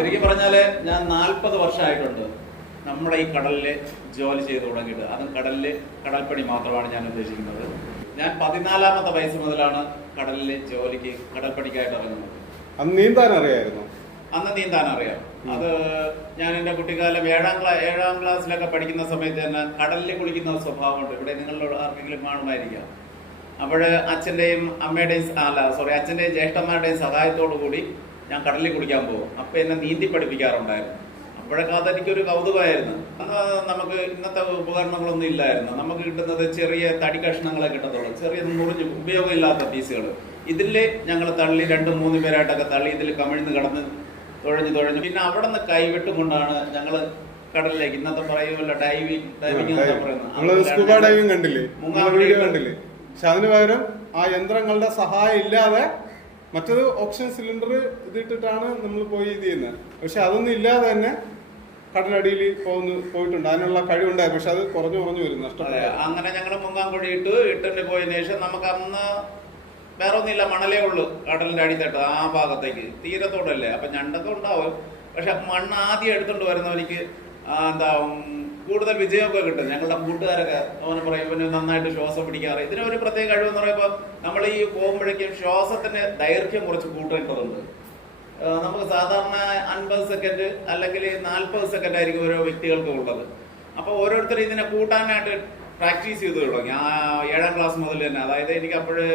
ശരിക്കും പറഞ്ഞാല് ഞാൻ 40 വർഷമായിട്ടുണ്ട് നമ്മുടെ ഈ കടലില് ജോലി ചെയ്ത് തുടങ്ങിയിട്ട്. അതും കടൽപ്പണി മാത്രമാണ് ഞാൻ ഉദ്ദേശിക്കുന്നത്. ഞാൻ 14ാമത്തെ വയസ്സ് മുതലാണ് കടലിലെ ജോലിക്ക് കടൽപ്പണിക്കായിട്ട് ഇറങ്ങുന്നത്. അന്ന് നീന്താൻ അറിയായിരുന്നു? അന്ന് നീന്താൻ അറിയാം. അത് ഞാൻ എൻ്റെ കുട്ടിക്കാലം ഏഴാം ക്ലാസ്സിലൊക്കെ പഠിക്കുന്ന സമയത്ത് തന്നെ കടലിൽ കുളിക്കുന്ന സ്വഭാവമുണ്ട്. ഇവിടെ നിങ്ങളുടെ ആർക്കെങ്കിലും കാണുമായിരിക്കാം. അപ്പോൾ അച്ഛൻ്റെയും ജ്യേഷ്ഠന്മാരുടെയും സഹായത്തോടു കൂടി ഞാൻ കടലിൽ കുളിക്കാൻ പോകും. അപ്പം എന്നെ നീന്തി പഠിപ്പിക്കാറുണ്ടായിരുന്നു. അപ്പോഴൊക്കെ അതെനിക്കൊരു കൗതുകമായിരുന്നു. നമുക്ക് ഇന്നത്തെ ഉപകരണങ്ങളൊന്നും ഇല്ലായിരുന്നു. നമുക്ക് കിട്ടുന്നത് ചെറിയ തടി കഷ്ണങ്ങളെ കിട്ടത്തുള്ളൂ, ചെറിയ മുറിഞ്ഞ് ഉപയോഗമില്ലാത്ത പീസുകൾ. ഇതിൽ ഞങ്ങൾ തള്ളി 2-3 പേരായിട്ടൊക്കെ തള്ളി ഇതിൽ കമിഴ്ന്ന് കിടന്ന് തുഴഞ്ഞു പിന്നെ അവിടെ നിന്ന് കൈവിട്ടും കൊണ്ടാണ് ഞങ്ങൾ കടലിലേക്ക്, ഇന്നത്തെ പറയുമല്ലോ ഡൈവിങ് സ്കൂബ ഡൈവിംഗ് കണ്ടില്ലേ, കണ്ടില്ലേ? പക്ഷെ അതിന് പകരം ആ യന്ത്രങ്ങളുടെ സഹായം ഇല്ലാതെ മറ്റത് ഓക്സിജൻ സിലിണ്ടർ ഇതിട്ടിട്ടാണ് നമ്മൾ പോയി ഇത് ചെയ്യുന്നത്. പക്ഷെ അതൊന്നും ഇല്ലാതെ തന്നെ കടലടിയിൽ പോയിട്ടുണ്ട്. അതിനുള്ള കഴിവുണ്ടായി. പക്ഷെ അത് കുറഞ്ഞു വരും, നഷ്ടപ്പെട്ടു. അങ്ങനെ ഞങ്ങൾ മുങ്ങാങ്കുഴി ഇട്ടിട്ട് പോയതിനു ശേഷം നമുക്ക് അന്ന് വേറെ ഒന്നുമില്ല, മണലേ ഉള്ളു കടലിന്റെ അടിത്തട്ട് ആ ഭാഗത്തേക്ക്, തീരത്തോടല്ലേ. അപ്പൊ ഞണ്ടൊക്കെ ഉണ്ടാവും. പക്ഷെ മണ്ണ് ആദ്യം എടുത്തോണ്ട് വരുന്നവനിക്ക് കൂടുതൽ വിജയമൊക്കെ കിട്ടും. ഞങ്ങളുടെ കൂട്ടുകാരൊക്കെ അവനെ പറയും ഇവന് നന്നായിട്ട് ശ്വാസം പിടിക്കാറ്. ഇതിനൊരു പ്രത്യേക കഴിവെന്ന് പറയുമ്പോൾ നമ്മൾ ഈ പോകുമ്പോഴേക്കും ശ്വാസത്തിന് ദൈർഘ്യം കുറച്ച് കൂട്ടേണ്ടതുണ്ട്. നമുക്ക് സാധാരണ 50 സെക്കൻഡ് അല്ലെങ്കിൽ 40 സെക്കൻഡ് ആയിരിക്കും ഓരോ വ്യക്തികൾക്ക് ഉള്ളത്. അപ്പോൾ ഓരോരുത്തരും ഇതിനെ കൂട്ടാനായിട്ട് പ്രാക്ടീസ് ചെയ്ത് തുടങ്ങി. 7ാം ക്ലാസ് മുതൽ തന്നെ. അതായത് എനിക്ക് അപ്പോഴ്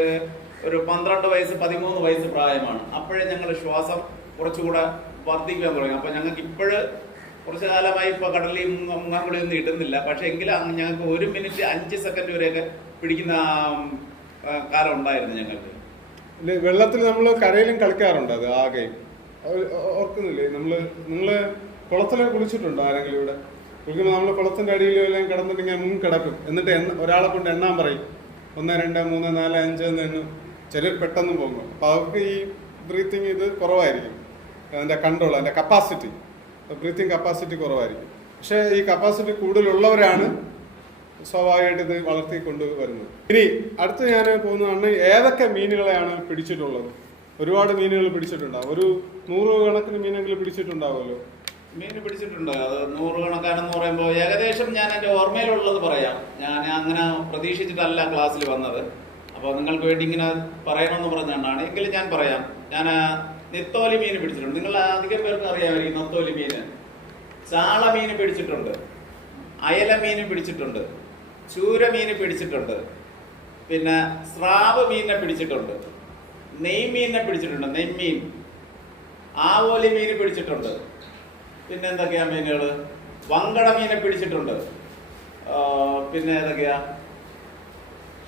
ഒരു 12 വയസ്സ് 13 വയസ്സ് പ്രായമാണ്. അപ്പോഴേ ഞങ്ങൾ ശ്വാസം കുറച്ചുകൂടെ വർദ്ധിക്കാൻ തുടങ്ങി. അപ്പോൾ ഞങ്ങൾക്ക് ഇപ്പോഴ് കുറച്ചു കാലമായി ഇപ്പോൾ കടലിൽ മുങ്ങാങ്കുളിയൊന്നും ഇടുന്നില്ല. പക്ഷെ എങ്കിലും ഞങ്ങൾക്ക് 1 മിനിറ്റ് 5 സെക്കൻഡ് വരെയൊക്കെ പിടിക്കുന്ന കാലം ഉണ്ടായിരുന്നു ഞങ്ങൾക്ക്. വെള്ളത്തിൽ നമ്മൾ കരയിലും കളിക്കാറുണ്ട്. അത് ആകെ ഓർക്കുന്നില്ലേ? നിങ്ങള് കുളത്തിലൊക്കെ കുളിച്ചിട്ടുണ്ടോ? ആരെങ്കിലും ഇവിടെ കുളിക്കുമ്പോൾ നമ്മൾ കുളത്തിന്റെ അടിയിലും എല്ലാം കിടന്നിട്ട് ഇങ്ങനെ മുൻ കിടക്കും. എന്നിട്ട് ഒരാളെ കൊണ്ട് എണ്ണാൻ പറയും. 1 2 3 4 5 എന്ന്. ചിലർ പെട്ടെന്ന് പോകും. അപ്പൊ അവർക്ക് ഈ ബ്രീത്തിങ് ഇത് കുറവായിരിക്കും. അതിന്റെ കൺട്രോൾ, അതിന്റെ കപ്പാസിറ്റി, ബ്രീത്തിങ് കപ്പാസിറ്റി കുറവായിരിക്കും. പക്ഷെ ഈ കപ്പാസിറ്റി കൂടുതലുള്ളവരാണ് സ്വാഭാവികമായിട്ട് ഇത് വളർത്തിക്കൊണ്ടുവരുന്നത്. ഇനി അടുത്ത് ഞാൻ പോകുന്നതാണ്, ഏതൊക്കെ മീനുകളെയാണ് പിടിച്ചിട്ടുള്ളത്? ഒരുപാട് മീനുകൾ പിടിച്ചിട്ടുണ്ടാവും. ഒരു 100 കണക്കിന് മീനെങ്കിലും പിടിച്ചിട്ടുണ്ടാവുമല്ലോ. മീൻ പിടിച്ചിട്ടുണ്ട്. അത് 100 കണക്കാണെന്ന് പറയുമ്പോൾ ഏകദേശം ഞാൻ എൻ്റെ ഓർമ്മയിലുള്ളത് പറയാം. ഞാൻ അങ്ങനെ പ്രതീക്ഷിച്ചിട്ടല്ല ക്ലാസ്സിൽ വന്നത്. അപ്പോൾ നിങ്ങൾക്ക് വേണ്ടി ഇങ്ങനെ പറയണമെന്ന് പറഞ്ഞുകൊണ്ടാണ്. എങ്കിലും ഞാൻ പറയാം. ഞാൻ നെത്തോലി മീൻ പിടിച്ചിട്ടുണ്ട്. നിങ്ങൾ അധികം പേർക്ക് അറിയാമായിരിക്കും നെത്തോലി മീൻ. ചാള മീൻ പിടിച്ചിട്ടുണ്ട്, അയല മീൻ പിടിച്ചിട്ടുണ്ട്, ചൂര മീൻ പിടിച്ചിട്ടുണ്ട്, പിന്നെ സ്രാവ് മീനിനെ പിടിച്ചിട്ടുണ്ട്, നെയ്മീനിനെ പിടിച്ചിട്ടുണ്ട്, നെയ്മീൻ, ആവോലി മീൻ പിടിച്ചിട്ടുണ്ട്. പിന്നെ എന്തൊക്കെയാ മീനുകൾ? വങ്കട മീനെ പിടിച്ചിട്ടുണ്ട്. പിന്നെ ഏതൊക്കെയാ?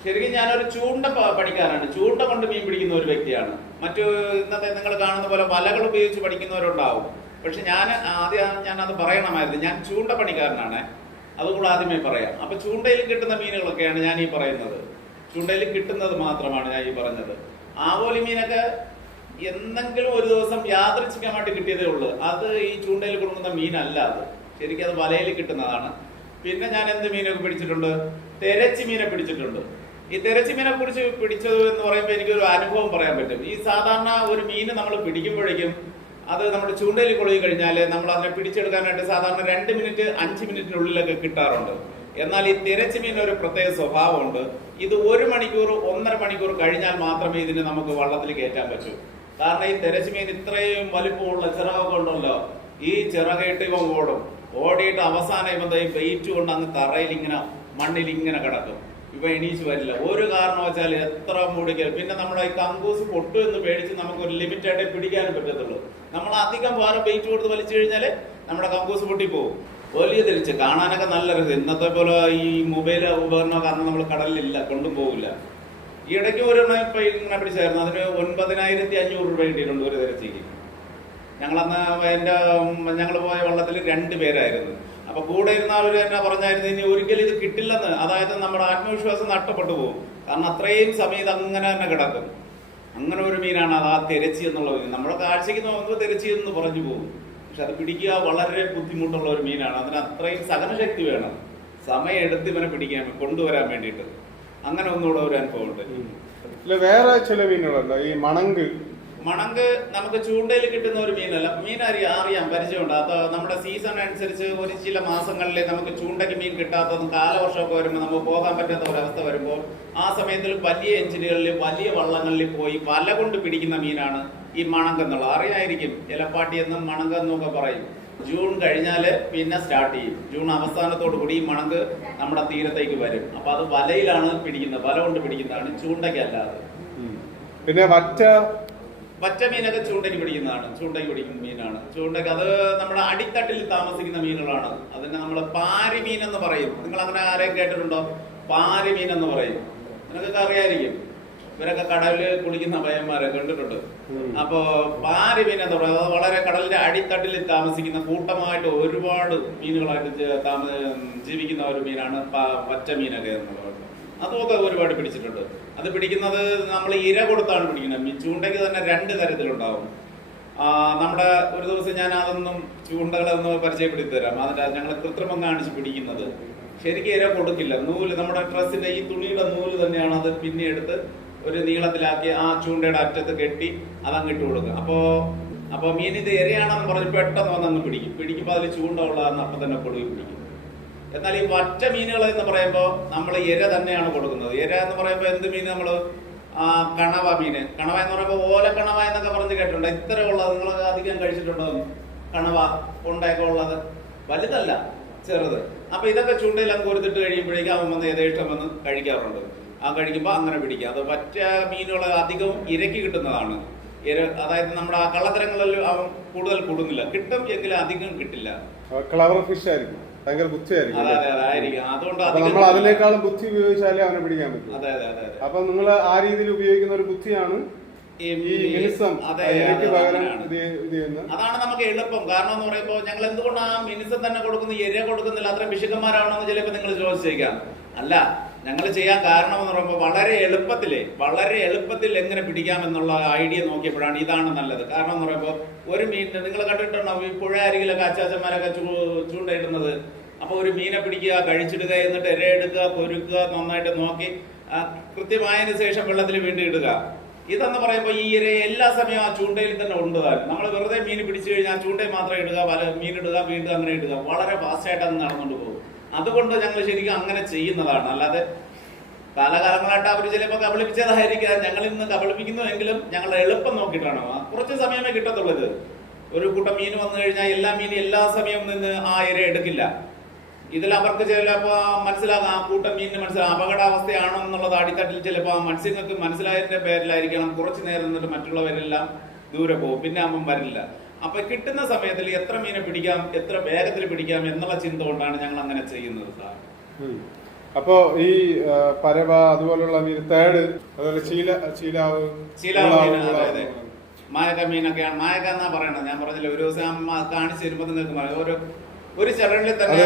ശരിക്കും ഞാനൊരു ചൂണ്ട പഠിക്കാനാണ്. ചൂണ്ട കൊണ്ട് മീൻ പിടിക്കുന്ന ഒരു വ്യക്തിയാണ്. മറ്റു ഇന്നത്തെ നിങ്ങൾ കാണുന്ന പോലെ വലകൾ ഉപയോഗിച്ച് പഠിക്കുന്നവരുണ്ടാവും. പക്ഷെ ഞാനത് പറയണമായിരുന്നു. ഞാൻ ചൂണ്ട പണിക്കാരനാണ്. അതുകൂടെ ആദ്യമേ പറയാം. അപ്പൊ ചൂണ്ടയിൽ കിട്ടുന്ന മീനുകളൊക്കെയാണ് ഞാൻ ഈ പറയുന്നത്. ചൂണ്ടയിൽ കിട്ടുന്നത് മാത്രമാണ് ഞാൻ ഈ പറഞ്ഞത്. ആവോലി മീനൊക്കെ എന്തെങ്കിലും ഒരു ദിവസം യാദൃച്ഛികമായിട്ട് കിട്ടിയതേ ഉള്ളൂ. അത് ഈ ചൂണ്ടയിൽ കൊടുക്കുന്ന മീനല്ല. അത് ശരിക്കും അത് വലയിൽ കിട്ടുന്നതാണ്. പിന്നെ ഞാൻ എന്ത് മീനൊക്കെ പിടിച്ചിട്ടുണ്ട്? തെരച്ചി മീനെ പിടിച്ചിട്ടുണ്ട്. ഈ തെരച്ചി മീനെ കുറിച്ച് പിടിച്ചത് എന്ന് പറയുമ്പോൾ എനിക്കൊരു അനുഭവം പറയാൻ പറ്റും. ഈ സാധാരണ ഒരു മീന് നമ്മൾ പിടിക്കുമ്പോഴേക്കും അത് നമ്മുടെ ചൂണ്ടയിൽ കൊളുകി കഴിഞ്ഞാൽ നമ്മൾ അതിനെ പിടിച്ചെടുക്കാനായിട്ട് സാധാരണ 2 മിനിറ്റ് 5 മിനിറ്റിനുള്ളിലൊക്കെ കിട്ടാറുണ്ട്. എന്നാൽ ഈ തിരച്ചി മീൻ ഒരു പ്രത്യേക സ്വഭാവമുണ്ട്. ഇത് 1 മണിക്കൂർ 1.5 മണിക്കൂർ കഴിഞ്ഞാൽ മാത്രമേ ഇതിനെ നമുക്ക് വള്ളത്തിൽ കയറ്റാൻ പറ്റൂ. കാരണം ഈ തിരച്ചി മീൻ ഇത്രയും വലിപ്പമുള്ള ചിറകൊക്കെ ഉണ്ടല്ലോ. ഈ ചിറകയിട്ട് ഇവ ഓടിയിട്ട് അവസാനം ഇവ വെയിറ്റ് കൊണ്ട് അങ്ങ് തറയിൽ ഇങ്ങനെ മണ്ണിൽ ഇങ്ങനെ കിടക്കും. ഇവ എണീച്ച് വരില്ല ഒരു കാരണവശാൽ. എത്ര മൂടിക്കൽ. പിന്നെ നമ്മുടെ ഈ കങ്കൂസ് പൊട്ടു എന്ന് പേടിച്ച് നമുക്ക് ഒരു ലിമിറ്റായിട്ടേ പിടിക്കാനും പറ്റത്തുള്ളൂ. നമ്മൾ അധികം ഭാരം വെയിറ്റ് കൊടുത്ത് വലിച്ചു കഴിഞ്ഞാൽ നമ്മുടെ കങ്കൂസ് പൊട്ടിപ്പോകും. വലിയ തിരിച്ച് കാണാനൊക്കെ നല്ല രസം. ഇന്നത്തെ പോലെ ഈ മൊബൈൽ ഉപകരണമൊക്കെ അന്ന് നമ്മൾ കടലിലില്ല, കൊണ്ടുപോകില്ല. ഈ ഇടയ്ക്ക് ഒരെണ്ണം ഇപ്പൊ ഇങ്ങനെ പിടിച്ചായിരുന്നു. അതിന് 9,500 രൂപ കിട്ടിയിട്ടുണ്ട് ഒരു തിരച്ചിക്ക്. ഞങ്ങൾ പോയ വള്ളത്തിൽ 2 പേരായിരുന്നു. അപ്പൊ കൂടെ ഇരുന്ന ആൾ തന്നെ പറഞ്ഞായിരുന്നു ഇനി ഒരിക്കലും ഇത് കിട്ടില്ലെന്ന്. അതായത് നമ്മുടെ ആത്മവിശ്വാസം നഷ്ടപ്പെട്ടു പോകും. കാരണം അത്രയും സമയം ഇത് അങ്ങനെ തന്നെ കിടക്കും. അങ്ങനെ ഒരു മീനാണ് അത്, ആ തിരച്ചി എന്നുള്ള മീൻ. നമ്മുടെ കാഴ്ചയ്ക്ക് നോക്കുമ്പോൾ തിരച്ചി എന്ന് പറഞ്ഞു പോകും. പക്ഷെ അത് പിടിക്കുക വളരെ ബുദ്ധിമുട്ടുള്ള ഒരു മീനാണ്. അതിന് അത്രയും സഹനശക്തി വേണം. സമയം എടുത്ത് ഇവനെ പിടിക്കാൻ കൊണ്ടുവരാൻ വേണ്ടിയിട്ട്. അങ്ങനെ ഒന്നുകൂടെ ഒരു അനുഭവം ഉണ്ട്. വേറെ ചില മീനുകളുണ്ടോ? ഈ മണങ്ക് മണങ്ക് നമുക്ക് ചൂണ്ടയിൽ കിട്ടുന്ന ഒരു മീനല്ല. മീൻ അറിയാം, പരിചയമുണ്ട്. അത് നമ്മുടെ സീസൺ അനുസരിച്ച് ഒരു ചില മാസങ്ങളിൽ നമുക്ക് ചൂണ്ടയ്ക്ക് മീൻ കിട്ടാത്തതും കാലവർഷമൊക്കെ വരുമ്പോൾ നമുക്ക് പോകാൻ പറ്റാത്ത ഒരവസ്ഥ വരുമ്പോൾ ആ സമയത്തിൽ വലിയ എഞ്ചിനുകളിൽ വലിയ വള്ളങ്ങളിൽ പോയി വല കൊണ്ട് പിടിക്കുന്ന മീനാണ് ഈ മണങ്ക് എന്നുള്ളത്. അറിയായിരിക്കും, എലപ്പാട്ടി എന്നും മണങ്ക് എന്നും ഒക്കെ പറയും. ജൂൺ കഴിഞ്ഞാല് പിന്നെ സ്റ്റാർട്ട് ചെയ്യും. ജൂൺ അവസാനത്തോടു കൂടി ഈ മണങ്ക് നമ്മുടെ തീരത്തേക്ക് വരും. അപ്പൊ അത് വലയിലാണ് പിടിക്കുന്നത്, വല കൊണ്ട് പിടിക്കുന്നതാണ്, ചൂണ്ടയ്ക്കല്ലാതെ. പിന്നെ വറ്റ മീനൊക്കെ ചൂണ്ടയ്ക്ക് പിടിക്കുന്നതാണ്, ചൂണ്ടയ്ക്ക് പിടിക്കുന്ന മീനാണ്. ചൂണ്ടയ്ക്ക് അത് നമ്മുടെ അടിത്തട്ടിൽ താമസിക്കുന്ന മീനുകളാണ്. അതിനെ നമ്മൾ പാരി മീൻ എന്ന് പറയും. നിങ്ങൾ അങ്ങനെ ആരെയും കേട്ടിട്ടുണ്ടോ? പാരി മീൻ എന്ന് പറയും. നിങ്ങൾക്കൊക്കെ അറിയായിരിക്കും, ഇവരൊക്കെ കടലിൽ കുളിക്കുന്ന പയ്യന്മാരെ കണ്ടിട്ടുണ്ട്. അപ്പോ പാരി മീൻ എന്ന് പറയുന്നത് അത് വളരെ കടലിന്റെ അടിത്തട്ടിൽ താമസിക്കുന്ന കൂട്ടമായിട്ട് ഒരുപാട് മീനുകളായിട്ട് ജീവിക്കുന്ന ഒരു മീനാണ് വറ്റ മീനൊക്കെ എന്ന് പറയുന്നത്. അതുമൊക്കെ ഒരുപാട് പിടിച്ചിട്ടുണ്ട്. അത് പിടിക്കുന്നത് നമ്മൾ ഇര കൊടുത്താണ് പിടിക്കുന്നത്. ചൂണ്ടയ്ക്ക് തന്നെ 2 തരത്തിലുണ്ടാവും. നമ്മുടെ ഒരു ദിവസം ഞാൻ അതൊന്നും ചൂണ്ടകളൊന്ന് പരിചയപ്പെടുത്തി തരാം. അതിന്റെ ഞങ്ങൾ കൃത്രിമം കാണിച്ച് പിടിക്കുന്നത്. ശരിക്കും ഇര കൊടുക്കില്ല. നൂല്, നമ്മുടെ ഡ്രസ്സിന്റെ ഈ തുണിയുടെ നൂല് തന്നെയാണ്. അത് പിന്നെ എടുത്ത് ഒരു നീളത്തിലാക്കി ആ ചൂണ്ടയുടെ അറ്റത്ത് കെട്ടി അതങ്ങിട്ട് കൊടുക്കുക. അപ്പോ മീൻ ഇത് ഇരയാണെന്ന് പറഞ്ഞ് പെട്ടെന്ന് വന്നങ്ങ് പിടിക്കുമ്പോൾ അതിൽ ചൂണ്ട ഉള്ളതെന്ന് അപ്പം തന്നെ കൊടുക്കി പിടിക്കും. എന്നാൽ ഈ വറ്റ മീനുകൾ എന്ന് പറയുമ്പോൾ നമ്മൾ ഇര തന്നെയാണ് കൊടുക്കുന്നത്. ഇര എന്ന് പറയുമ്പോൾ എന്ത് മീൻ? നമ്മൾ കണവ മീന്. കണവ എന്ന് പറയുമ്പോൾ ഓലക്കണവ എന്നൊക്കെ പറഞ്ഞ് കേട്ടിട്ടുണ്ട്. ഇത്ര ഉള്ളത് നിങ്ങൾ അധികം കഴിച്ചിട്ടുണ്ടോ? കണവ കൊണ്ടൊക്കെ ഉള്ളത് വലുതല്ല, ചെറുത്. അപ്പൊ ഇതൊക്കെ ചൂണ്ടയിൽ അങ്ങ് കൊടുത്തിട്ട് കഴിയുമ്പോഴേക്കും അവൻ വന്ന് യഥേഷ്ടം വന്ന് കഴിക്കാറുണ്ട്. കഴിക്കുമ്പോൾ അങ്ങനെ പിടിക്കുക. അത് വറ്റ മീനുകൾ അധികവും ഇരയ്ക്ക് കിട്ടുന്നതാണ്. അതായത് നമ്മുടെ ആ കള്ളത്തരങ്ങളിൽ അവൻ കൂടുതൽ കൂടുന്നില്ല. കിട്ടും എങ്കിലും അധികം കിട്ടില്ല. ക്ലവർ ഫിഷ് ആയിരിക്കും, ഭയങ്കര ബുദ്ധിയായിരിക്കും. അതുകൊണ്ട് നമ്മൾ അതിനേക്കാളും ബുദ്ധി ഉപയോഗിച്ചാലേ അവനെ പിടിക്കാൻ പറ്റും. അപ്പൊ നിങ്ങൾ ആ രീതിയിൽ ഉപയോഗിക്കുന്ന ഒരു ബുദ്ധിയാണ് അതാണ് നമുക്ക് എളുപ്പം. കാരണം എന്ന് പറയുമ്പോൾ ഞങ്ങൾ എന്തുകൊണ്ട് ആ മിനിസം തന്നെ കൊടുക്കുന്ന ഇര കൊടുക്കുന്നില്ല? അത്രയും പിശുക്കന്മാരാണോ എന്ന് ചിലപ്പോൾ നിങ്ങൾ ചോദിച്ചേക്കാം. അല്ല, ഞങ്ങൾ ചെയ്യാൻ കാരണം എന്ന് പറയുമ്പോൾ വളരെ എളുപ്പത്തിൽ എങ്ങനെ പിടിക്കാം എന്നുള്ള ഐഡിയ നോക്കിയപ്പോഴാണ് ഇതാണ് നല്ലത്. കാരണം എന്ന് പറയുമ്പോൾ ഒരു മീൻ നിങ്ങൾ കണ്ടിട്ടുണ്ടോ ഈ പുഴ അരികിലൊക്കെ അച്ചാച്ചന്മാരൊക്കെ ചൂണ്ടയിടുന്നത്? അപ്പൊ ഒരു മീനെ പിടിക്കുക, കഴിച്ചിടുക, എന്നിട്ട് ഇര എടുക്കുക, പൊരുക്കുക, നന്നായിട്ട് നോക്കി കൃത്യമായതിനു ശേഷം വെള്ളത്തിൽ വീണ്ടും ഇടുക. ഇതെന്ന് പറയുമ്പോൾ ഈ ഇര എല്ലാ സമയവും ആ ചൂണ്ടയിൽ തന്നെ ഉണ്ട്. നമ്മൾ വെറുതെ മീൻ പിടിച്ചു കഴിഞ്ഞാൽ ആ ചൂണ്ടയിൽ മാത്രം ഇടുക, മീൻ ഇടുക, വീണ്ടും അങ്ങനെ ഇടുക. വളരെ ഫാസ്റ്റായിട്ട് അത് നടന്നുകൊണ്ട് പോകും. അതുകൊണ്ട് ഞങ്ങൾ ശരിക്കും അങ്ങനെ ചെയ്യുന്നതാണ്. അല്ലാതെ കാലകാലങ്ങളായിട്ട് അവർ ചിലപ്പോൾ കബളിപ്പിച്ചതായിരിക്കാം. ഞങ്ങൾ ഇന്ന് കബളിപ്പിക്കുന്നുവെങ്കിലും ഞങ്ങളുടെ എളുപ്പം നോക്കിയിട്ടാണ്. കുറച്ച് സമയമേ കിട്ടത്തുള്ളൂ. ഇത് ഒരു കൂട്ടം മീൻ വന്നു കഴിഞ്ഞാൽ എല്ലാ മീനും എല്ലാ സമയവും നിന്ന് ആ ഇര എടുക്കില്ല. ഇതിൽ അവർക്ക് ചിലപ്പോൾ മനസ്സിലാകാം, ആ കൂട്ടം മീനിന് മനസ്സിലാകും അപകടാവസ്ഥയാണോ എന്നുള്ളത്. അടിത്തട്ടിൽ ചിലപ്പോൾ ആ മത്സ്യങ്ങൾക്ക് മനസ്സിലായതിന്റെ പേരിലായിരിക്കണം കുറച്ചു നേരം നിന്നിട്ട് മറ്റുള്ളവരെല്ലാം ദൂരെ പോകും, പിന്നെ ആകുമ്പം വരില്ല. അപ്പൊ കിട്ടുന്ന സമയത്തിൽ എത്ര മീനെ പിടിക്കാം, എത്ര വേഗത്തിൽ പിടിക്കാം എന്നുള്ള ചിന്ത കൊണ്ടാണ് ഞങ്ങൾ അങ്ങനെ ചെയ്യുന്നത് സാർ. അപ്പോ ഈ പരവ അതുപോലുള്ള മീൻ, തേട്, അതുപോലെ ചീലാവ്, അതായത് മായക്ക മീനൊക്കെയാണ്. മായക്ക എന്നാ പറയണത്. ഞാൻ പറഞ്ഞില്ല, ഒരു ദിവസം കാണിച്ചു തരുമ്പോൾ നിങ്ങൾക്ക് ഒരു ചരണിൽ തന്നെ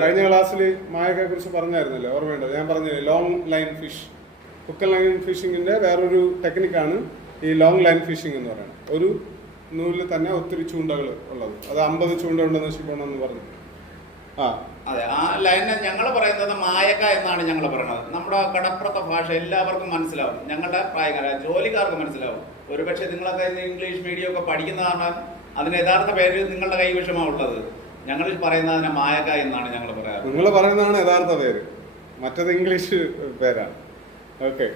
കഴിഞ്ഞ ക്ലാസ്സിൽ മായക്കെ കുറിച്ച് പറഞ്ഞായിരുന്നല്ലോ, ഓർമ്മയുണ്ടോ? ഞാൻ പറഞ്ഞില്ലേ, long line fish, hook line ഫിഷിങ്ങിന്റെ വേറൊരു ടെക്നിക്കാണ് ഈ ലോങ് ലൈൻ ഫിഷിംഗ് എന്ന് പറയുന്നത്. ഒരു നൂലിൽ തന്നെ ഒത്തിരി ചൂണ്ടകൾ ഉള്ളത്. അത് 50 ചൂണ്ട ഉണ്ടെന്ന് വെച്ചിട്ടുണ്ടെന്ന് പറഞ്ഞു. അതെ, ആ ലൈനെ ഞങ്ങൾ പറയുന്നത് മായക്ക എന്നാണ് ഞങ്ങൾ പറയുന്നത്. നമ്മുടെ കടപ്പുറത്തെ ഭാഷ എല്ലാവർക്കും മനസ്സിലാവും. ഞങ്ങളുടെ പ്രായക്കാര ജോലിക്കാർക്ക് മനസ്സിലാവും. ഒരുപക്ഷെ നിങ്ങളൊക്കെ ഇംഗ്ലീഷ് മീഡിയം ഒക്കെ പഠിക്കുന്ന കാരണം അതിന് യഥാർത്ഥ പേര് നിങ്ങളുടെ കൈവശമാണ് ഉള്ളത്. ഞങ്ങൾ പറയുന്നത് അതിനെ മായക്ക എന്നാണ് ഞങ്ങൾ പറയാറ്. നിങ്ങൾ പറയുന്നതാണ് യഥാർത്ഥ പേര്, മറ്റത് ഇംഗ്ലീഷ് പേരാണ്. ഓക്കെ.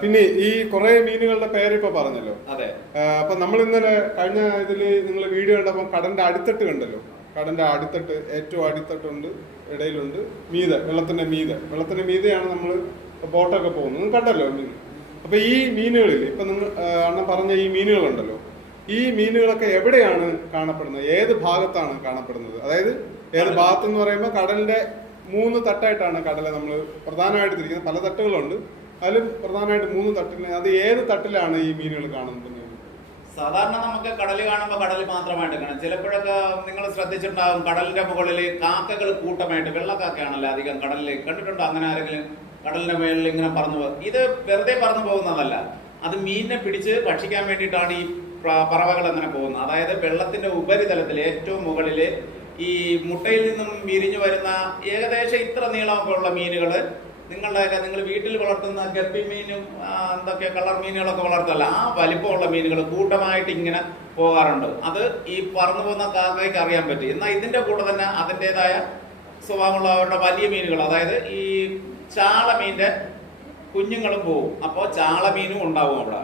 പിന്നെ ഈ കുറെ മീനുകളുടെ പേര് ഇപ്പൊ പറഞ്ഞല്ലോ. അതെ. അപ്പൊ നമ്മൾ ഇന്നലെ കഴിഞ്ഞ ഇതില് നിങ്ങൾ വീഡിയോ കണ്ടപ്പോ കടന്റെ അടിത്തട്ട് കണ്ടല്ലോ. കടന്റെ അടിത്തട്ട്, ഏറ്റവും അടിത്തട്ടുണ്ട്, ഇടയിലുണ്ട്, വെള്ളത്തിന്റെ മീതെയാണ് നമ്മൾ ബോട്ടൊക്കെ പോകുന്നത്. നിങ്ങൾ കണ്ടല്ലോ മീൻ. അപ്പൊ ഈ മീനുകളിൽ ഇപ്പൊ നിങ്ങൾ അണ്ണൻ പറഞ്ഞ ഈ മീനുകളുണ്ടല്ലോ, ഈ മീനുകളൊക്കെ എവിടെയാണ് കാണപ്പെടുന്നത്? ഏത് ഭാഗത്താണ് കാണപ്പെടുന്നത്? അതായത് ഏത് ഭാഗത്തെന്ന് പറയുമ്പോൾ കടലിന്റെ 3 തട്ടായിട്ടാണ് കടലെ നമ്മൾ പ്രധാനമായിട്ട് തിരിക്കുന്നത്. പല തട്ടുകളുണ്ട്, അതിൽ പ്രധാനമായിട്ട് 3 തട്ടിൽ. അത് ഏത് തട്ടിലാണ് ഈ മീനുകൾ കാണുന്നത്? സാധാരണ നമുക്ക് കടൽ കാണുമ്പോൾ കടൽ മാത്രമായിട്ട് കാണാം. ചിലപ്പോഴൊക്കെ നിങ്ങൾ ശ്രദ്ധിച്ചിട്ടുണ്ടാകും, കടലിന്റെ മുകളിൽ കാക്കകൾ കൂട്ടമായിട്ട്, വെള്ളക്കാക്കയാണല്ലോ അധികം കടലിൽ കണ്ടിട്ടുണ്ടോ? അങ്ങനെ ആരെങ്കിലും കടലിന്റെ മേളിൽ ഇങ്ങനെ പറന്നു പോകും? ഇത് വെറുതെ പറന്നു പോകുന്നതല്ല, അത് മീനിനെ പിടിച്ച് ഭക്ഷിക്കാൻ വേണ്ടിയിട്ടാണ് ഈ പറവകൾ അങ്ങനെ പോകുന്നത്. അതായത് വെള്ളത്തിന്റെ ഉപരിതലത്തിൽ ഏറ്റവും മുകളില് ഈ മുട്ടയിൽ നിന്നും വിരിഞ്ഞു വരുന്ന ഏകദേശം ഇത്ര നീളമൊക്കെ ഉള്ള മീനുകൾ നിങ്ങൾ വീട്ടിൽ വളർത്തുന്ന ഗപ്പി മീനും എന്തൊക്കെ കളർ മീനുകളൊക്കെ വളർത്തല്ല, ആ വലിപ്പമുള്ള മീനുകൾ കൂട്ടമായിട്ട് ഇങ്ങനെ പോകാറുണ്ട്. അത് ഈ പറന്നു പോകുന്ന കാക്കയ്ക്ക് അറിയാൻ പറ്റും. എന്നാൽ ഇതിന്റെ കൂടെ തന്നെ അതിൻ്റെതായ സ്വഭാവമുള്ള അവരുടെ വലിയ മീനുകൾ, അതായത് ഈ ചാള മീന്റെ കുഞ്ഞുങ്ങളും പോവും. അപ്പോൾ ചാള മീനും ഉണ്ടാവും അവിടെ,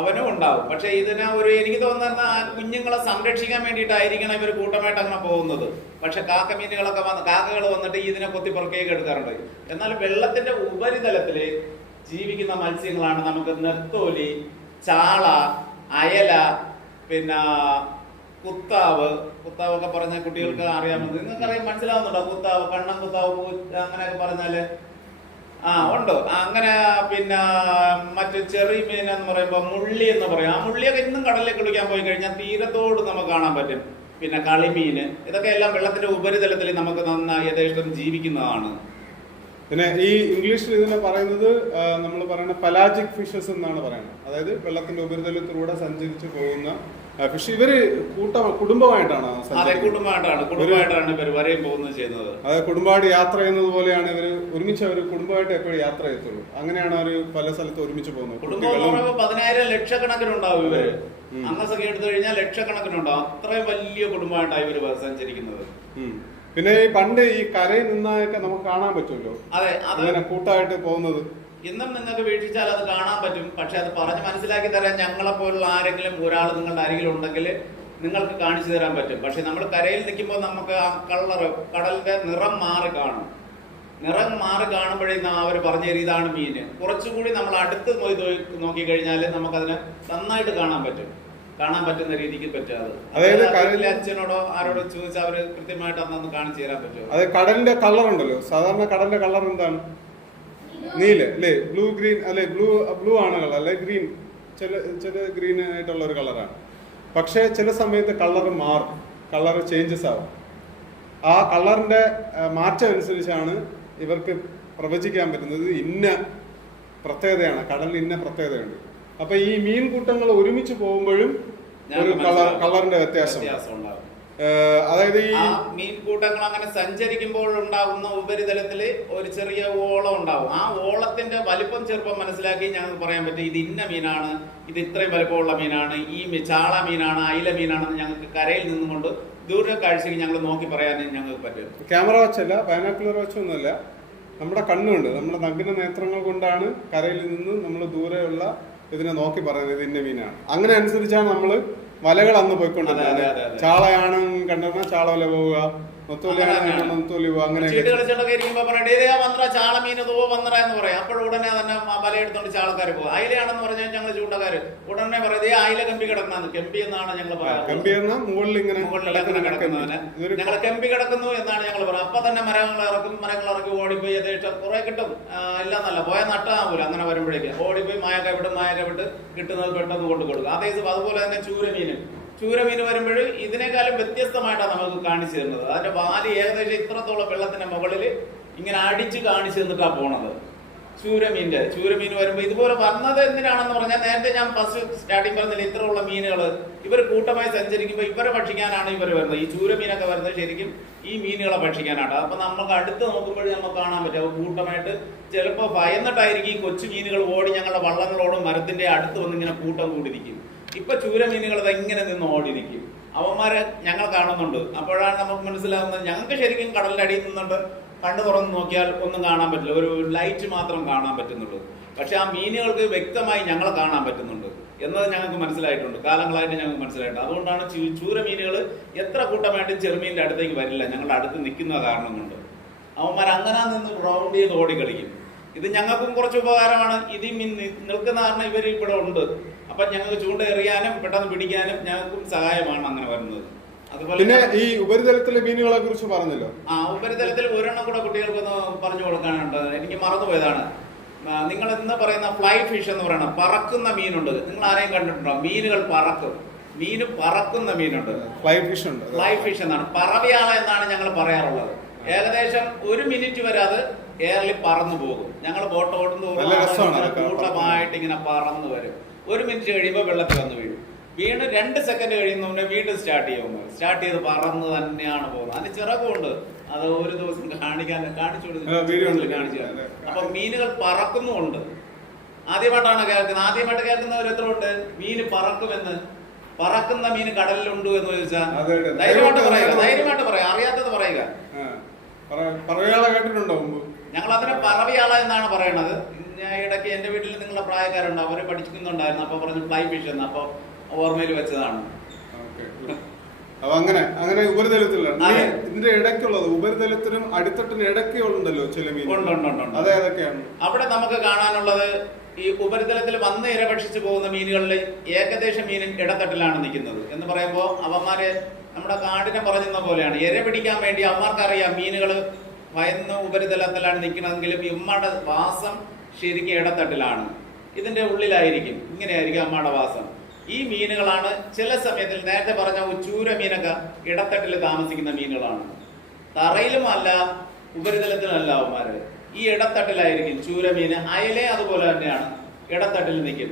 അവനും ഉണ്ടാവും. പക്ഷെ ഇതിനെ എനിക്ക് തോന്നുന്ന ആ കുഞ്ഞുങ്ങളെ സംരക്ഷിക്കാൻ വേണ്ടിയിട്ടായിരിക്കണം ഇവർ കൂട്ടമായിട്ട് അങ്ങനെ പോകുന്നത്. പക്ഷെ കാക്കകൾ വന്നിട്ട് ഇതിനെ കൊത്തിപ്പുറക്കേക്ക് എടുക്കാറുണ്ട്. എന്നാൽ വെള്ളത്തിന്റെ ഉപരിതലത്തിൽ ജീവിക്കുന്ന മത്സ്യങ്ങളാണ് നമുക്ക് നെത്തോലി, ചാള, അയല, പിന്നെ കുത്താവൊക്കെ പറഞ്ഞ കുട്ടികൾക്ക് അറിയാമെന്ന് നിങ്ങൾക്കറിയാം, മനസ്സിലാവുന്നുണ്ടോ? കുത്താവ്, കണ്ണൻ കുത്താവ്, അങ്ങനെയൊക്കെ പറഞ്ഞാല് ഉണ്ട്. അങ്ങനെ പിന്നെ മറ്റു ചെറിയ മീൻ എന്ന് പറയുമ്പോൾ മുള്ളി എന്ന് പറയും. ആ മുള്ളിയൊക്കെ ഇന്നും കടലിലേക്ക് കുളിക്കാൻ പോയി കഴിഞ്ഞാൽ തീരത്തോട് നമുക്ക് കാണാൻ പറ്റും. പിന്നെ കളിമീന്, ഇതൊക്കെ എല്ലാം വെള്ളത്തിന്റെ ഉപരിതലത്തിൽ നമുക്ക് നന്നായി യഥേഷ്ടം ജീവിക്കുന്നതാണ്. പിന്നെ ഈ ഇംഗ്ലീഷിൽ ഇതിനെ പറയുന്നത് നമ്മൾ പറയുന്ന പലാജിക് ഫിഷസ് എന്നാണ് പറയുന്നത്. അതായത് വെള്ളത്തിന്റെ ഉപരിതലത്തിലൂടെ സഞ്ചരിച്ചു പോകുന്ന ഫിഷ്. ഇവര് കുടുംബമായിട്ടാണ് ഇവർ വരെയും പോകുന്നത് ചെയ്യുന്നത്. അതായത് കുടുംബമായിട്ട് യാത്ര ചെയ്യുന്നത് പോലെയാണ് ഇവര് ഒരുമിച്ച്. അവർ കുടുംബമായിട്ട് എപ്പോഴും യാത്ര ചെയ്യത്തുള്ളൂ. അങ്ങനെയാണ് അവർ പല സ്ഥലത്ത് ഒരുമിച്ച് പോകുന്നത്. കുടുംബം 10,000 ലക്ഷക്കണക്കിനുണ്ടാവും ഇവര്. അംഗസംഖ്യ എടുത്തു കഴിഞ്ഞാൽ ലക്ഷക്കണക്കിനുണ്ടാവും. അത്രയും വലിയ കുടുംബമായിട്ടാണ് ഇവര് സഞ്ചരിക്കുന്നത്. പിന്നെ ഈ പണ്ട് ഈ കരയിൽ നിന്നൊക്കെ നമുക്ക് കാണാൻ പറ്റുമല്ലോ, അതെ, അങ്ങനെ കൂട്ടായിട്ട് പോകുന്നത്. ഇന്നും നിങ്ങൾക്ക് വീക്ഷിച്ചാൽ അത് കാണാൻ പറ്റും. പക്ഷെ അത് പറഞ്ഞ് മനസ്സിലാക്കി തരാൻ ഞങ്ങളെ പോലുള്ള ആരെങ്കിലും ഒരാൾ നിങ്ങളുടെ അരികിൽ ഉണ്ടെങ്കിൽ നിങ്ങൾക്ക് കാണിച്ചു തരാൻ പറ്റും. പക്ഷെ നമ്മൾ കരയിൽ നിൽക്കുമ്പോൾ നമുക്ക് ആ കടലിന്റെ നിറം മാറി കാണും. നിറം മാറി കാണുമ്പോഴേ അവർ പറഞ്ഞു തരും ഇതാണ് മീന്. കുറച്ചുകൂടി നമ്മൾ അടുത്ത് നോക്കി കഴിഞ്ഞാൽ നമുക്കതിനെ നന്നായിട്ട് കാണാൻ പറ്റുന്ന രീതിക്ക് പറ്റാതെ. അതായത് കടലിലെ അച്ഛനോടോ ആരോടോ ചോദിച്ചാൽ അവര് കൃത്യമായിട്ട് അന്ന് കാണിച്ചു തരാൻ പറ്റും. അതെ, കടലിന്റെ കളർ ഉണ്ടല്ലോ. സാധാരണ കടലിന്റെ കളർ എന്താണ്? നീല അല്ലേ, ബ്ലൂ ഗ്രീൻ അല്ലെ, ബ്ലൂ ആണ് കളർ അല്ലെ, ഗ്രീൻ, ചില ഗ്രീൻ ആയിട്ടുള്ള ഒരു കളറാണ്. പക്ഷേ ചില സമയത്ത് കളർ ചേഞ്ചസ് ആവും. ആ കളറിന്റെ മാറ്റം അനുസരിച്ചാണ് ഇവർക്ക് പ്രവചിക്കാൻ പറ്റുന്നത്. ഇന്ന പ്രത്യേകതയാണ് കടലിൽ, ഇന്ന പ്രത്യേകതയുണ്ട്. അപ്പൊ ഈ മീൻ കൂട്ടങ്ങൾ ഒരുമിച്ച് പോകുമ്പോഴും ഒരു കളറിന്റെ വ്യത്യാസം ഉണ്ടാകും. അതായത് ഈ മീൻ കൂട്ടങ്ങൾ അങ്ങനെ സഞ്ചരിക്കുമ്പോൾ ഉണ്ടാകുന്ന ഉപരിതലത്തിൽ ഒരു ചെറിയ ഓളം ഉണ്ടാവും. ആ ഓളത്തിന്റെ വലിപ്പം ചെറുപ്പം മനസ്സിലാക്കി ഞങ്ങൾക്ക് പറയാൻ പറ്റും ഇത് ഇന്ന മീനാണ്, ഇത് ഇത്രയും വലിപ്പമുള്ള മീനാണ്, ഈ ചാള മീനാണ്, അയില മീനാണെന്ന് ഞങ്ങൾക്ക് കരയിൽ നിന്നുകൊണ്ട് ദൂര കാഴ്ചയ്ക്ക് ഞങ്ങൾ നോക്കി പറയാൻ ഞങ്ങൾക്ക് പറ്റും. ക്യാമറ വെച്ചല്ല, ബൈനോക്കുലർ വെച്ചൊന്നുമല്ല, നമ്മുടെ കണ്ണുകൊണ്ട്, നമ്മുടെ നഗ്ന നേത്രങ്ങൾ കൊണ്ടാണ് കരയിൽ നിന്ന് നമ്മൾ ദൂരെയുള്ള ഇതിനെ നോക്കി പറയുന്നത് ഇത് ഇന്ന മീനാണ്. അങ്ങനെ അനുസരിച്ചാണ് നമ്മള് വലകൾ അന്ന് പോയിക്കൊണ്ടിരുന്നത്. ചാളയാണ് കണ്ടിരുന്ന ചാള വല പോവുക, നൊത്തോലി പോവുക, അങ്ങനെ ചാള മീൻ വന്നറ എന്ന് പറയാം. അപ്പോൾ ഉടനെ തന്നെ വല എടുത്തോണ്ട് ചാളക്കാർ പോകും. അയിലാണെന്ന് പറഞ്ഞാൽ ഞങ്ങൾ ചൂണ്ടക്കാര് ഉടനെ പറയുന്നത് അയില കമ്പി കിടക്കുന്ന കെമ്പി എന്നാണ് ഞങ്ങൾ പറയാറ്. കമ്പി എന്ന മുകളിൽ ഇങ്ങനെ കിടക്കുന്നതിന് ഞങ്ങൾ കെമ്പി കിടക്കുന്നു എന്നാണ് ഞങ്ങൾ പറയുന്നത്. അപ്പൊ തന്നെ മരങ്ങൾ ഇറക്കി ഓടിപ്പോയി യഥേഷ്ടം കുറെ കിട്ടും. ഇല്ലെന്നല്ല, പോയ നട്ടാവൂല. അങ്ങനെ വരുമ്പോഴേക്ക് ഓടിപ്പോയി മായൊക്കെ വിട്ട് കിട്ടുന്നത് പെട്ടെന്ന് കൊണ്ടു കൊടുക്കും. അതേ അതുപോലെ തന്നെ ചൂരമീൻ വരുമ്പോൾ ഇതിനേക്കാളും വ്യത്യസ്തമായിട്ടാണ് നമുക്ക് കാണിച്ചു തരുന്നത്. അതിന്റെ വാല് ഏകദേശം ഇത്രത്തോളം വെള്ളത്തിന്റെ മുകളിൽ ഇങ്ങനെ അടിച്ച് കാണിച്ചു തന്നിട്ടാണ് പോണത്. ചൂരമീൻ വരുമ്പോൾ ഇതുപോലെ വന്നത് എന്തിനാണെന്ന് പറഞ്ഞാൽ, നേരത്തെ ഞാൻ ഫസ്റ്റ് സ്റ്റാർട്ടിങ് പറഞ്ഞില്ല, ഇത്രയുള്ള മീനുകൾ ഇവർ കൂട്ടമായി സഞ്ചരിക്കുമ്പോൾ ഇവരെ ഭക്ഷിക്കാനാണ് ഇവർ വരുന്നത്. ഈ ചൂരമീനൊക്കെ വരുന്നത് ശരിക്കും ഈ മീനുകളെ ഭക്ഷിക്കാനാണ്. അപ്പൊ നമുക്ക് അടുത്ത് നോക്കുമ്പോഴേ നമുക്ക് കാണാൻ പറ്റും അവ കൂട്ടമായിട്ട് ചിലപ്പോൾ ഭയന്നിട്ടായിരിക്കും ഈ കൊച്ചു മീനുകൾ ഓടി ഞങ്ങളുടെ വള്ളങ്ങളോടും മരത്തിന്റെ അടുത്ത് വന്ന് ഇങ്ങനെ കൂട്ടം കൂടിയിരിക്കും. ഇപ്പൊ ചൂരമീനുകൾ ഇങ്ങനെ നിന്ന് ഓടിയിരിക്കും. അവന്മാരെ ഞങ്ങൾ കാണുന്നുണ്ട്. അപ്പോഴാണ് നമുക്ക് മനസ്സിലാവുന്നത് ഞങ്ങൾക്ക് ശരിക്കും കടലിന്റെ അടിയിൽ നിന്നുണ്ട് കണ്ണു തുറന്ന് നോക്കിയാൽ ഒന്നും കാണാൻ പറ്റില്ല, ഒരു ലൈറ്റ് മാത്രം കാണാൻ പറ്റുന്നുള്ളൂ. പക്ഷെ ആ മീനുകൾക്ക് വ്യക്തമായി ഞങ്ങളെ കാണാൻ പറ്റുന്നുണ്ട് എന്നത് ഞങ്ങൾക്ക് മനസ്സിലായിട്ടുണ്ട്, കാലങ്ങളായിട്ട് ഞങ്ങൾക്ക് മനസ്സിലായിട്ടുണ്ട്. അതുകൊണ്ടാണ് ചൂരമീനുകൾ എത്ര കൂട്ടമായിട്ടും ചെറുമീനിന്റെ അടുത്തേക്ക് വരില്ല, ഞങ്ങളുടെ അടുത്ത് നിൽക്കുന്ന കാരണം കൊണ്ട്. അവന്മാർ അങ്ങനെ നിന്ന് റൗണ്ട് ചെയ്ത് ഓടി കളിക്കും. ഇത് ഞങ്ങൾക്കും കുറച്ച് ഉപകാരമാണ്. ഇത് മീൻ നിൽക്കുന്ന കാരണം ഇവർ ഇവിടെ ഉണ്ട്. അപ്പൊ ഞങ്ങൾക്ക് ചൂണ്ട എറിയാനും പെട്ടെന്ന് പിടിക്കാനും ഞങ്ങൾക്കും സഹായമാണ് അങ്ങനെ വരുന്നത്. അതുപോലെ പിന്നെ ഈ ഉപരിതലത്തിലെ മീനുകളെ കുറിച്ച് പറഞ്ഞല്ലോ. ഉപരിതലത്തിൽ ഒരെണ്ണം കൂടെ കുട്ടികൾക്കൊന്ന് പറഞ്ഞു കൊടുക്കാനുണ്ട്. എനിക്ക് മറന്നുപോയതാണ്. നിങ്ങൾ ഇന്ന് പറയുന്ന ഫ്ലൈ ഫിഷ് എന്ന് പറയുന്ന പറക്കുന്ന മീനുണ്ട്. നിങ്ങൾ ആരെയും കണ്ടിട്ടുണ്ടോ? മീനുകൾ പറക്കും. പറക്കുന്ന മീനുണ്ട്, ഫ്ലൈ ഫിഷ് ഉണ്ട്. ഫ്ലൈ ഫിഷ് എന്നാണ്, പറവയാള എന്നാണ് ഞങ്ങൾ പറയാറുള്ളത്. ഏകദേശം 1 മിനിറ്റ് വരെ അത് എയറിൽ പറന്നു പോകും. ഞങ്ങൾ ബോട്ട് ഓടുന്ന കൂട്ടമായിട്ട് ഇങ്ങനെ പറന്നു വരും. 1 മിനിറ്റ് കഴിയുമ്പോൾ വെള്ളത്തിൽ വന്ന് വീഴും. വീണ്ടും 2 സെക്കൻഡ് കഴിയുന്നതിന് വീണ്ടും സ്റ്റാർട്ട് ചെയ്ത് പറന്ന് തന്നെയാണ് പോകുന്നത്. അതിന് ചിറകുണ്ട്. അത് ഒരു ദിവസം കാണിച്ചു വീഡിയോ ഉണ്ട്. കാണിച്ചു. അപ്പൊ മീനുകൾ പറക്കുന്നുമുണ്ട്. ആദ്യമായിട്ടാണ് കേൾക്കുന്നത്. ആദ്യമായിട്ട് കേൾക്കുന്നവർ എത്ര ഉണ്ട്? മീന് പറക്കുമെന്ന്, പറക്കുന്ന മീൻ കടലിലുണ്ട് എന്ന് ചോദിച്ചാൽ ധൈര്യമായിട്ട് പറയുക, അറിയാത്തത് പറയുക. കേട്ടിട്ടുണ്ടോ മുമ്പ്? ഞങ്ങൾ അതിനെ പറവിയാള എന്നാണ് പറയണത്. ഇടയ്ക്ക് എന്റെ വീട്ടിൽ നിങ്ങളുടെ പ്രായക്കാരുണ്ട്, അവര് പഠിക്കുന്നുണ്ടായിരുന്നു. അപ്പൊ പറഞ്ഞു ഫ്ലൈ ഫിഷ് എന്ന്. അപ്പൊ ഓർമ്മയിൽ വെച്ചതാണ്. അപ്പൊ അങ്ങനെ ഉപരിതലത്തിലാണ് ഇതിന്റെ ഇടയ്ക്കുള്ളത്. ഉപരിതലത്തിനും അടിത്തട്ടിനും ഇടയ്ക്കുണ്ടല്ലോ ചില മീൻ. അത് ഏതൊക്കെയാണ്? അവിടെ നമുക്ക് കാണാനുള്ളത് ഈ ഉപരിതലത്തിൽ വന്ന് ഇര ഭക്ഷിച്ചു പോകുന്ന മീനുകളിൽ ഏകദേശം മീനും ഇടത്തട്ടിലാണ് നിൽക്കുന്നത്. എന്ന് പറയുമ്പോൾ അവന്മാര് നമ്മുടെ കാടിനെ പറഞ്ഞുന്ന പോലെയാണ്. ഇര പിടിക്കാൻ വേണ്ടി അവന്മാർക്കറിയാം മീനുകൾ ഭയന്ന് ഉപരിതലത്തിലാണ് നിൽക്കണമെങ്കിലും ഇമ്മയുടെ വാസം ശരിക്കും ഇടത്തട്ടിലാണ്. ഇതിന്റെ ഉള്ളിലായിരിക്കും, ഇങ്ങനെയായിരിക്കും അമ്മയുടെ വാസം. ഈ മീനുകളാണ് ചില സമയത്തിൽ നേരത്തെ പറഞ്ഞ ചൂര മീനൊക്കെ ഇടത്തട്ടിൽ താമസിക്കുന്ന മീനുകളാണ്. തറയിലുമല്ല ഉപരിതലത്തിലല്ല അവന്മാര്, ഈ ഇടത്തട്ടിലായിരിക്കും ചൂരമീന്. അയലേ അതുപോലെ തന്നെയാണ്, ഇടത്തട്ടിൽ നിൽക്കും.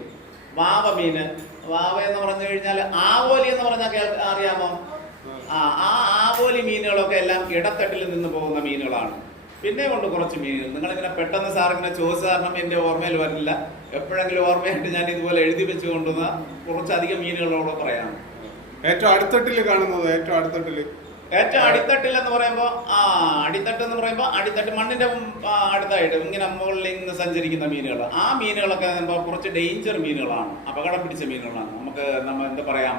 വാവ മീന്, വാവ എന്ന് പറഞ്ഞു കഴിഞ്ഞാൽ ആവോലി എന്ന് പറഞ്ഞാൽ അറിയാമോ? ആ ആവോലി മീനുകളൊക്കെ എല്ലാം ഇടത്തട്ടിൽ നിന്ന് പോകുന്ന മീനുകളാണ്. പിന്നെ കൊണ്ട് കുറച്ച് മീനുകൾ നിങ്ങളിങ്ങനെ പെട്ടെന്ന് സാറിങ്ങനെ ചോദിച്ച കാരണം എന്റെ ഓർമ്മയിൽ വരില്ല. എപ്പോഴെങ്കിലും ഓർമ്മയായിട്ട് ഞാൻ ഇതുപോലെ എഴുതി വെച്ച് കൊണ്ടുവന്ന കുറച്ചധികം മീനുകളോട് പറയാം. ഏറ്റവും അടിത്തട്ടിൽ കാണുന്നത് ഏറ്റവും അടിത്തട്ടിൽ എന്ന് പറയുമ്പോ അടിത്തട്ട് എന്ന് പറയുമ്പോ അടിത്തട്ട് മണ്ണിന്റെ അടുത്തായിട്ട് ഇങ്ങനെ മുകളിൽ ഇങ്ങനെ സഞ്ചരിക്കുന്ന മീനുകൾ. ആ മീനുകളൊക്കെ കുറച്ച് ഡേഞ്ചർ മീനുകളാണ്, അപകടം പിടിച്ച മീനുകളാണ്. നമ്മൾ എന്താ പറയാം,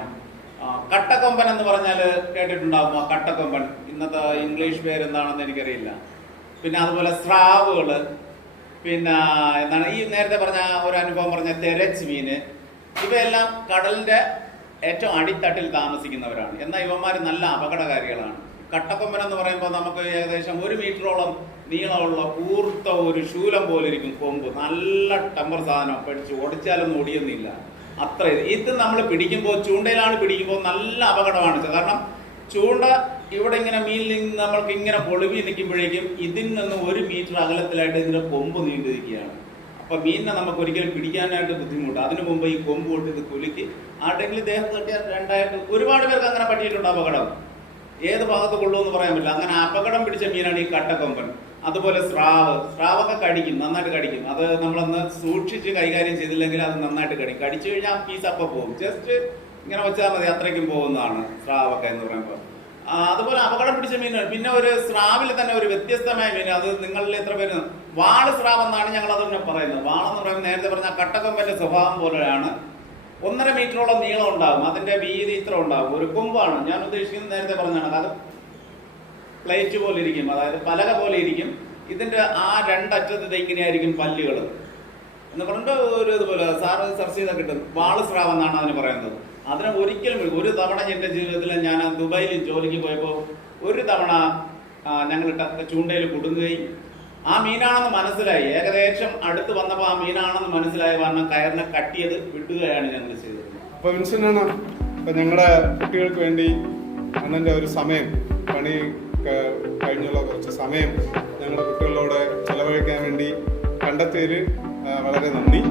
കട്ടക്കൊമ്പൻ എന്ന് പറഞ്ഞാൽ കേട്ടിട്ടുണ്ടാവുമോ? കട്ടക്കൊമ്പൻ, ഇന്നത്തെ ഇംഗ്ലീഷ് പേര് എന്താണെന്ന് എനിക്കറിയില്ല. പിന്നെ അതുപോലെ സ്രാവുകള്, പിന്നെ എന്താണ് ഈ നേരത്തെ പറഞ്ഞ ഒരു അനുഭവം പറഞ്ഞ തെരച്ച് മീന്, ഇവയെല്ലാം കടലിന്റെ ഏറ്റവും അടിത്തട്ടിൽ താമസിക്കുന്നവരാണ്. എന്നാൽ ഇവന്മാര് നല്ല അപകടകാരികളാണ്. കട്ടക്കൊമ്പൻ എന്ന് പറയുമ്പോൾ നമുക്ക് ഏകദേശം 1 മീറ്ററോളം നീളമുള്ള കൂർത്ത ഒരു ശൂലം പോലെ ഇരിക്കും കൊമ്പ്. നല്ല ടെമ്പർ സാധനം, പഠിച്ച് ഓടിച്ചാലൊന്നും ഓടിയൊന്നുമില്ല. അത്ര ഇത് നമ്മൾ പിടിക്കുമ്പോൾ, ചൂണ്ടയിലാണ് പിടിക്കുമ്പോൾ നല്ല അപകടമാണ്. കാരണം ചൂണ്ട ഇവിടെ ഇങ്ങനെ മീനിൽ നിന്ന് നമ്മൾക്ക് ഇങ്ങനെ പൊളിവി നിൽക്കുമ്പോഴേക്കും ഇതിൽ നിന്ന് 1 മീറ്റർ അകലത്തിലായിട്ട് ഇതിന്റെ കൊമ്പ് നീണ്ടു നിൽക്കുകയാണ്. അപ്പൊ മീനിനെ നമുക്ക് ഒരിക്കലും പിടിക്കാനായിട്ട് ബുദ്ധിമുട്ട്. അതിനു മുമ്പ് ഈ കൊമ്പ് കൊണ്ട് ഇത് കുലുക്കി ആരുടെങ്കിലും ദേഹത്ത് തട്ടിയാൽ രണ്ടായിട്ട് ഒരുപാട് പേർക്ക് അങ്ങനെ പറ്റിയിട്ടുണ്ട് അപകടം. ഏത് ഭാഗത്ത് കൊള്ളുമെന്ന് പറയാൻ പറ്റില്ല. അങ്ങനെ അപകടം പിടിച്ച മീനാണ് ഈ കട്ടക്കൊമ്പൻ. അതുപോലെ സ്രാവൊക്കെ കടിക്കും, നന്നായിട്ട് കടിക്കും. അത് നമ്മളൊന്ന് സൂക്ഷിച്ച് കൈകാര്യം ചെയ്തില്ലെങ്കിൽ അത് നന്നായിട്ട് കടിക്കും. കടിച്ചു കഴിഞ്ഞാൽ ആ പീസ് അപ്പം പോകും. ജസ്റ്റ് ഇങ്ങനെ വെച്ചാൽ മതി, അത്രയ്ക്കും പോകുന്നതാണ് സ്രാവൊക്കെ എന്ന് പറയുമ്പോൾ. അതുപോലെ അപകടം പിടിച്ച മീനുകൾ. പിന്നെ ഒരു സ്രാവിൽ തന്നെ ഒരു വ്യത്യസ്തമായ മീൻ, അത് നിങ്ങളിൽ എത്ര പേര് വാള് സ്രാവ് എന്നാണ് ഞങ്ങൾ അതിനെ പറയുന്നത്. വാളെന്ന് പറയുമ്പോൾ നേരത്തെ പറഞ്ഞ കട്ടക്കൊമ്പന്റെ സ്വഭാവം പോലെയാണ്. 1.5 മീറ്ററോളം നീളം ഉണ്ടാകും, അതിന്റെ വീതി ഇത്ര ഉണ്ടാകും. ഒരു കൊമ്പാണ് ഞാൻ ഉദ്ദേശിക്കുന്നത്. നേരത്തെ പറഞ്ഞാണ് അത് പ്ലേറ്റ് പോലെ ഇരിക്കും, അതായത് പലക പോലെ ഇരിക്കും. ഇതിന്റെ ആ രണ്ടറ്റത്ത് ഇങ്ങനെയായിരിക്കും പല്ലുകൾ എന്ന് പറഞ്ഞിട്ട് ഒരു ഇതുപോലെ സാറ് സെർച്ച് ചെയ്താൽ കിട്ടും. വാള് സ്രാവ് എന്നാണ് അതിന് പറയുന്നത്. അതിനെ ഒരിക്കലും ഒരു തവണ എന്റെ ജീവിതത്തിൽ ഞാൻ ദുബായിൽ ജോലിക്ക് പോയപ്പോൾ ഒരു തവണ ഞങ്ങൾ ചൂണ്ടയിൽ കുടുങ്ങുകയും ആ മീനാണെന്ന് മനസ്സിലായി. ഏകദേശം അടുത്ത് വന്നപ്പോൾ ആ മീനാണെന്ന് മനസ്സിലായ കാരണം കയറിനെ കട്ടിയത് വിടുകയാണ് ഞങ്ങൾ ചെയ്തത്. അപ്പൊ വിൻസെന്റ്, ഇപ്പൊ ഞങ്ങളുടെ കുട്ടികൾക്ക് വേണ്ടി അണ്ണന്റെ ഒരു സമയം, പണി കഴിഞ്ഞുള്ള കുറച്ച് സമയം ഞങ്ങളുടെ കുട്ടികളോട് ചെലവഴിക്കാൻ വേണ്ടി കണ്ടെത്തിയതിൽ വളരെ നന്ദി.